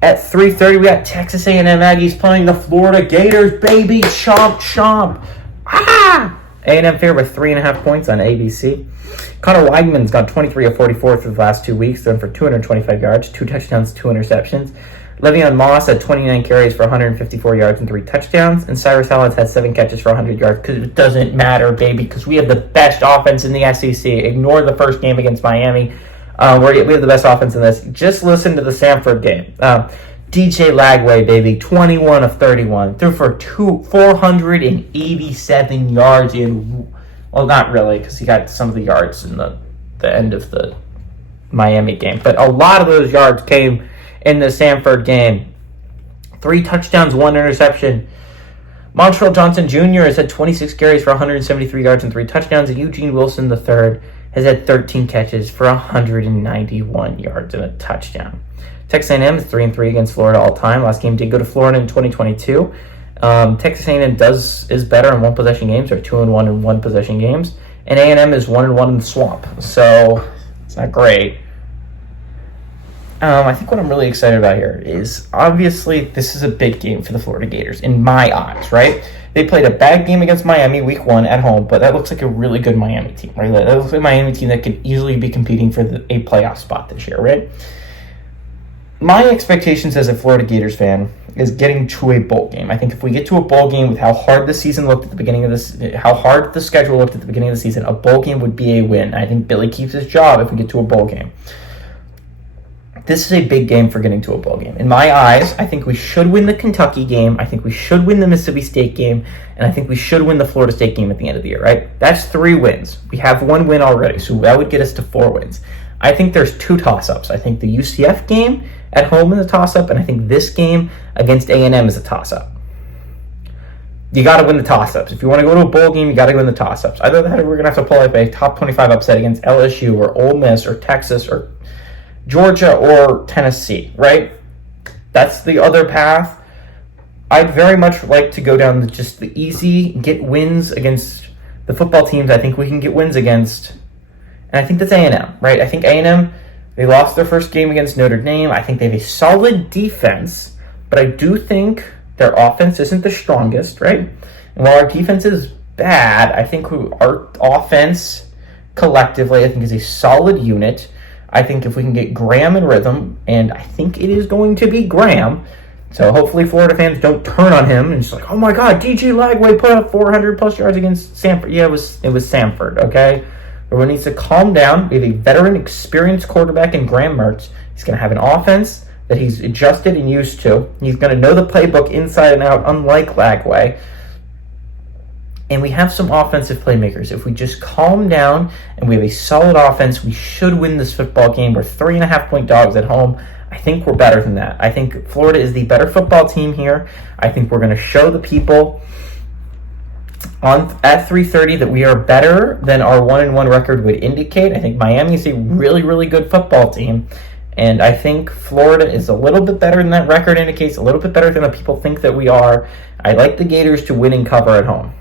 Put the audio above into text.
At 3:30, we got Texas A&M Aggies playing the Florida Gators, baby. Chomp, chomp. A&M favored by 3.5 points on ABC. Connor Weidman's got 23 of 44 through the last 2 weeks, throwing for 225 yards, 2 touchdowns, 2 interceptions. Le'Veon Moss had 29 carries for 154 yards and 3 touchdowns. And Cyrus Allen's had 7 catches for 100 yards, because it doesn't matter, baby, because we have the best offense in the SEC. Ignore the first game against Miami. We have the best offense in this. Just listen to the Samford game. DJ Lagway, baby, 21 of 31. Threw for 487 yards in... Well, not really, because he got some of the yards in the end of the Miami game. But a lot of those yards came in the Samford game. 3 touchdowns, 1 interception. Montreal Johnson Jr. has had 26 carries for 173 yards and 3 touchdowns. And Eugene Wilson III has had 13 catches for 191 yards and a touchdown. Texas A&M is 3-3 against Florida all time. Last game did go to Florida in 2022. Texas A&M is better in one-possession games. They're 2-1 in one-possession games. And A&M is 1-1 in the swamp. So it's not great. I think what I'm really excited about here is, obviously, this is a big game for the Florida Gators, in my eyes, right? They played a bad game against Miami week 1 at home, but that looks like a really good Miami team, right? That looks like a Miami team that could easily be competing for a playoff spot this year, right? My expectations as a Florida Gators fan is getting to a bowl game. I think if we get to a bowl game with how hard the season looked at the beginning of this, how hard the schedule looked at the beginning of the season, a bowl game would be a win. I think Billy keeps his job if we get to a bowl game. This is a big game for getting to a bowl game. In my eyes, I think we should win the Kentucky game. I think we should win the Mississippi State game. And I think we should win the Florida State game at the end of the year, right? That's 3 wins. We have 1 win already, so that would get us to 4 wins. I think there's 2 toss-ups. I think the UCF game at home is a toss-up, and I think this game against A&M is a toss-up. You got to win the toss-ups. If you want to go to a bowl game, you got to win the toss-ups. Either that, or we're going to have to pull up a top 25 upset against LSU or Ole Miss or Texas or Georgia or Tennessee, right? That's the other path. I'd very much like to go down just the easy, get wins against the football teams I think we can get wins against. And I think that's A&M, right? I think A&M, they lost their first game against Notre Dame. I think they have a solid defense, but I do think their offense isn't the strongest, right? And while our defense is bad, I think our offense collectively, I think, is a solid unit. I think if we can get Graham in rhythm, and I think it is going to be Graham, so hopefully Florida fans don't turn on him and just like, oh my God, DJ Lagway put up 400-plus yards against Samford. Yeah, it was Samford, okay? Everyone needs to calm down. We have a veteran, experienced quarterback in Graham Mertz. He's going to have an offense that he's adjusted and used to. He's going to know the playbook inside and out, unlike Lagway. And we have some offensive playmakers. If we just calm down and we have a solid offense, we should win this football game. We're 3.5-point dogs at home. I think we're better than that. I think Florida is the better football team here. I think we're going to show the people at 3:30 that we are better than our 1-1 record would indicate. I think Miami is a really, really good football team. And I think Florida is a little bit better than that record indicates, a little bit better than what people think that we are. I like the Gators to win and cover at home.